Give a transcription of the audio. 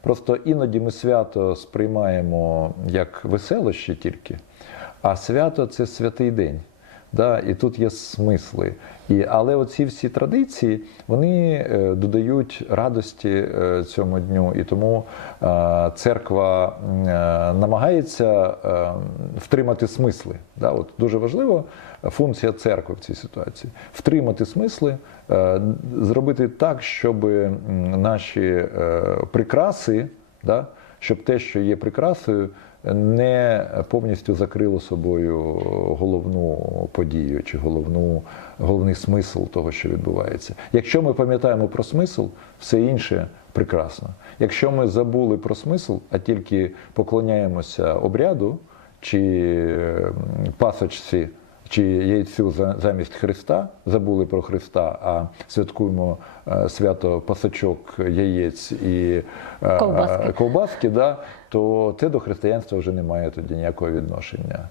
Просто іноді ми свято сприймаємо як веселощі тільки, а свято це святий день. Да, і тут є смисли. І, але оці всі традиції вони е, додають радості е, цьому дню. І тому е, церква намагається втримати смисли. Да, от дуже важлива функція церкви в цій ситуації втримати смисли, зробити так, щоб наші прикраси, да, щоб те, що є прикрасою, не повністю закрило собою головну подію чи головну, головний смисл того, що відбувається. Якщо ми пам'ятаємо про смисл, все інше прекрасно. Якщо ми забули про смисл, а тільки поклоняємося обряду чи е, пасочці. Чи яйцю замість Христа забули про Христа, а святкуємо е, свято пасачок, яєць і е, Ковбаски. ковбаски, да, то це до християнства вже не має тоді ніякого відношення.